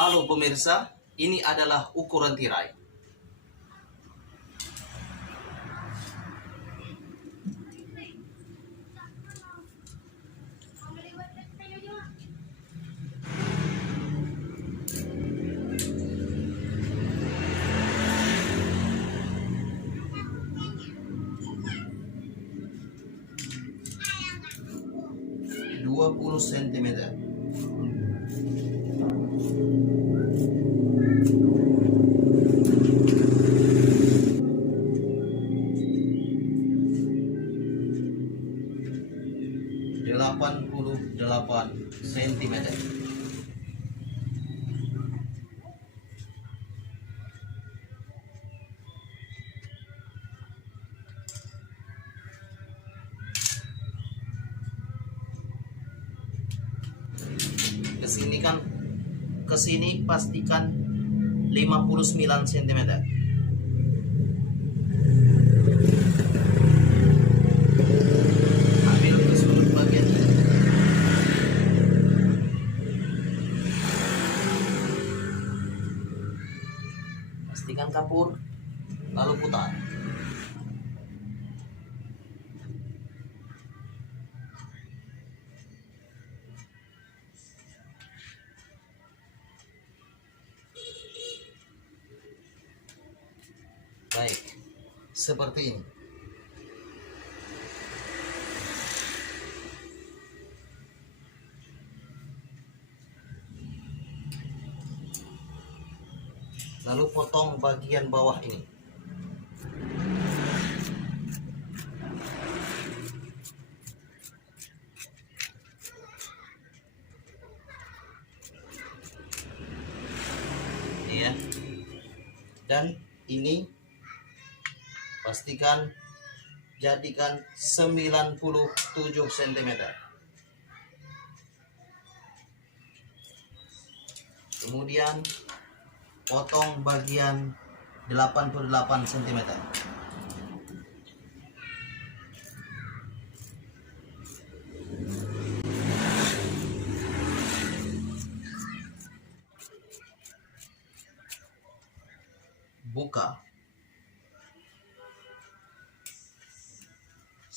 Halo pemirsa, ini adalah ukuran tirai. Dua 20 cm. Delapan sentimeter. Kesini pastikan 59 cm. Ambil ke sudut bagian ini. Pastikan kapur, lalu putar. Baik, seperti ini. Lalu potong bagian bawah ini. Ini ya. Dan ini pastikan jadikan 97 cm. Kemudian potong bagian 88 cm. Buka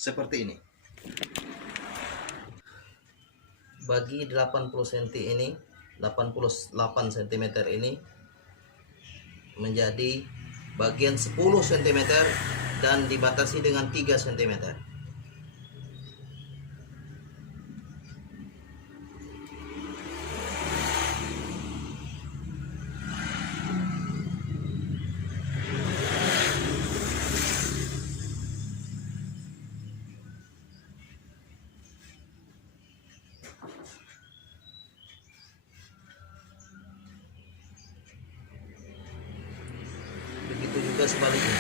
seperti ini. Bagi 80 cm ini, 88 cm ini menjadi bagian 10 cm dan dibatasi dengan 3 cm. Begitu juga sebaliknya.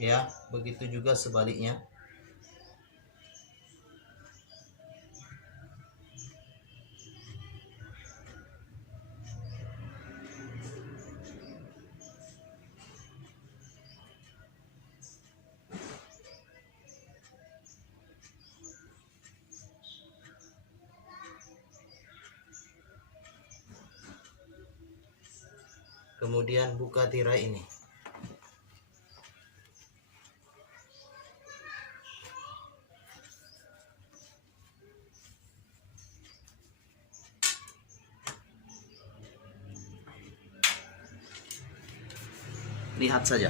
Ya, begitu juga sebaliknya. Kemudian buka tirai ini. Lihat saja.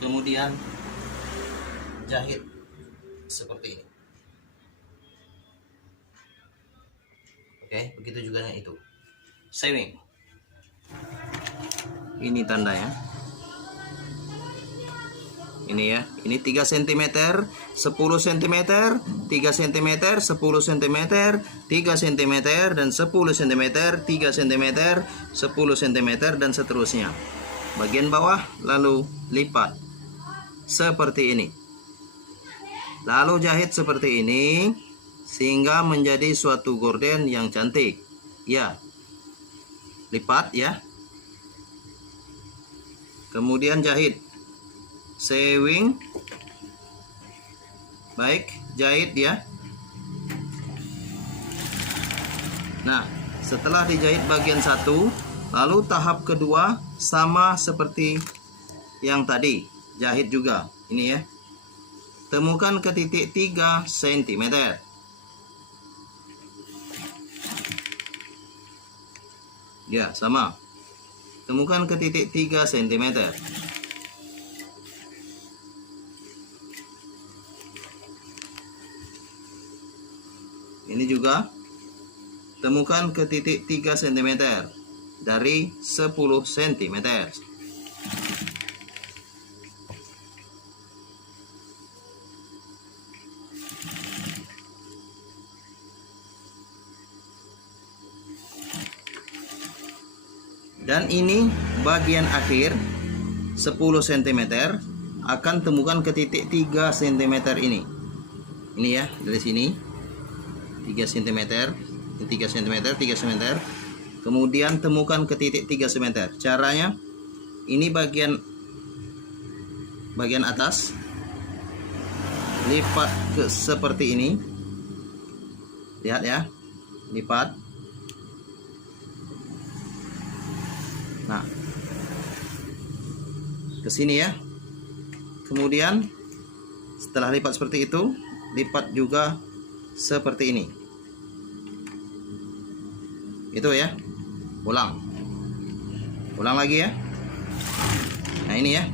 Kemudian jahit seperti ini. Oke, begitu juga yang itu. Sewing. Ini tandanya. Ini ya, ini 3 cm, 10 cm, 3 cm, 10 cm, 3 cm, dan 10 cm, 3 cm, 10 cm, dan seterusnya. Bagian bawah lalu lipat seperti ini. Lalu jahit seperti ini sehingga menjadi suatu gorden yang cantik. Ya, lipat ya. Kemudian jahit. Sewing. Baik, jahit ya. Nah, setelah dijahit bagian satu, lalu tahap kedua sama seperti yang tadi, jahit juga. Ini ya. Temukan ke titik 3 cm. Ya, sama. Temukan ke titik 3 cm. Ini juga temukan ke titik 3 cm dari 10 cm. Dan ini bagian akhir 10 cm akan temukan ke titik 3 cm ini. Ini ya, dari sini 3 cm, 3 cm, 3 cm. Kemudian temukan ke titik 3 cm. Caranya ini bagian atas lipat ke seperti ini. Lihat ya. Lipat. Nah, ke sini ya. Kemudian setelah lipat seperti itu, lipat juga seperti ini. Itu ya. Ulang lagi ya. Nah, ini ya.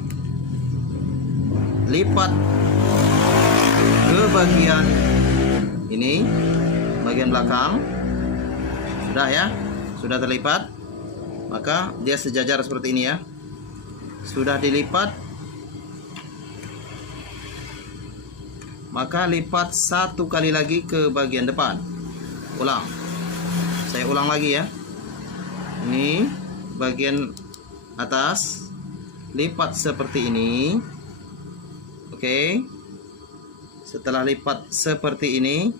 Lipat ke bagian ini, bagian belakang. Sudah ya. Sudah terlipat. Maka dia sejajar seperti ini ya. Sudah dilipat, maka lipat satu kali lagi ke bagian depan. Ulang. Saya ulang lagi ya. Ini bagian atas, lipat seperti ini. Oke. Setelah lipat seperti ini,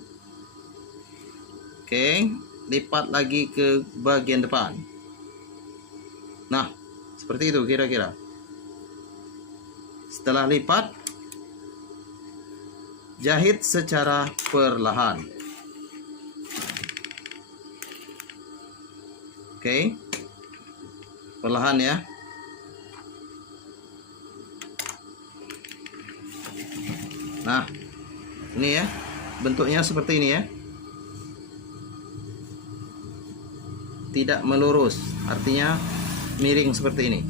oke, lipat lagi ke bagian depan. Nah, seperti itu kira-kira. Setelah lipat, jahit secara perlahan. Oke. Perlahan ya. Nah, ini ya. Bentuknya seperti ini ya. Tidak melurus, artinya miring seperti ini.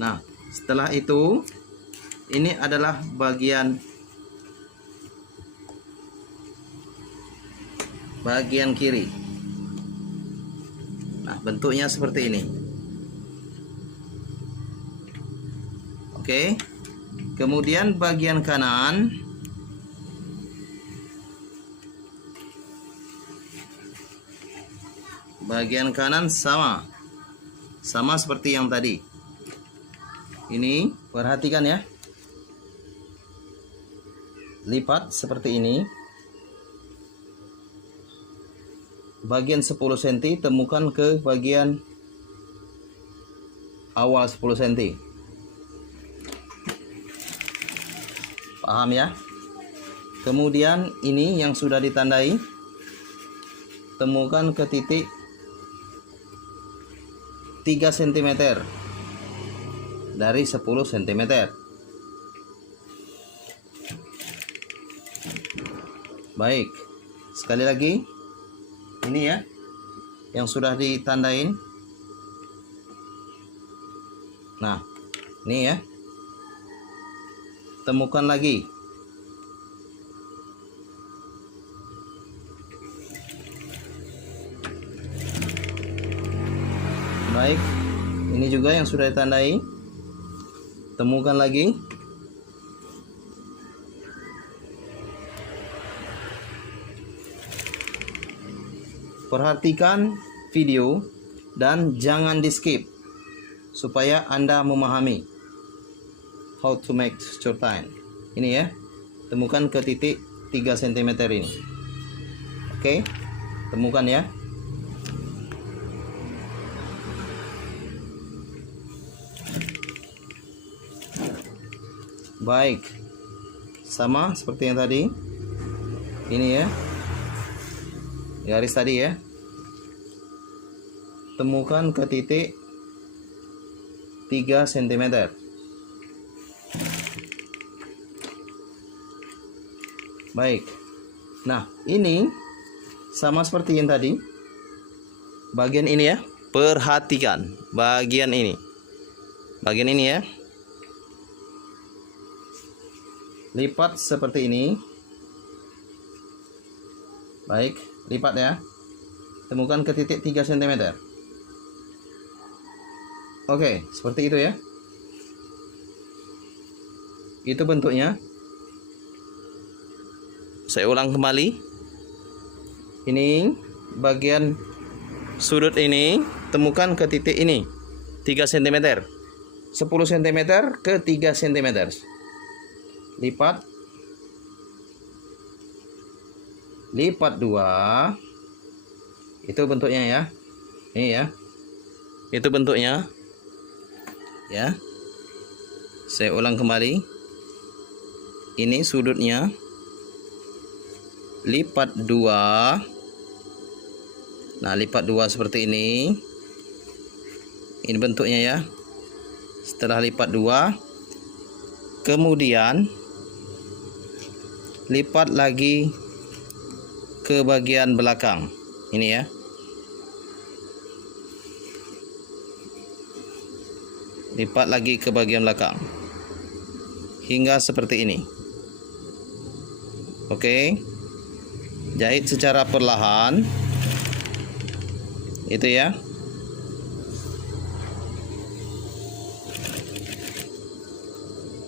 Nah, setelah itu ini adalah bagian kiri. Nah, bentuknya seperti ini. Oke. Kemudian bagian kanan sama seperti yang tadi. Ini perhatikan ya. Lipat seperti ini. Bagian 10 cm temukan ke bagian awal 10 cm. Paham ya? Kemudian ini yang sudah ditandai, temukan ke titik 3 cm dari 10 cm. Baik, sekali lagi ini ya yang sudah ditandain. Nah, ini ya, temukan lagi. Baik, ini juga yang sudah ditandai. Temukan lagi. Perhatikan video dan jangan di skip supaya Anda memahami how to make turtine. Ini ya, temukan ke titik 3 cm ini. Oke, temukan ya. Baik, sama seperti yang tadi. Ini ya, garis tadi ya. Temukan ke titik 3 cm. Baik. Nah, ini sama seperti yang tadi. Bagian ini ya, perhatikan bagian ini. Bagian ini ya. Lipat seperti ini. Baik, lipat ya. Temukan ke titik 3 cm. Oke, seperti itu ya. Itu bentuknya. Saya ulang kembali. Ini bagian sudut ini, temukan ke titik ini 3 cm. 10 cm ke 3 cm. Lipat. Lipat 2. Itu bentuknya ya. Ini ya. Itu bentuknya. Ya. Saya ulang kembali. Ini sudutnya. Lipat 2. Nah, lipat 2 seperti ini. Ini bentuknya ya. Setelah lipat 2, kemudian lipat lagi ke bagian belakang. Ini ya. Lipat lagi ke bagian belakang. Hingga seperti ini. Oke. Jahit secara perlahan. Itu ya.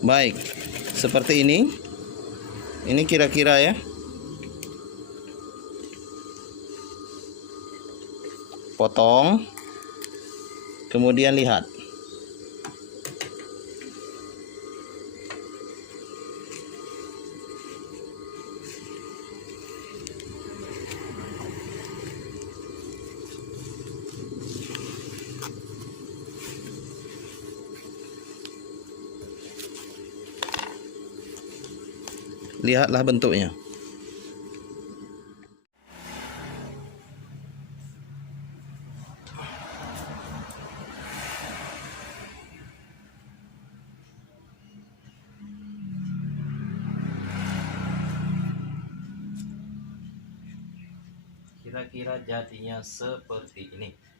Baik. Seperti ini. Ini kira-kira ya. Potong. Kemudian lihat. Lihatlah bentuknya. Kira-kira jadinya seperti ini.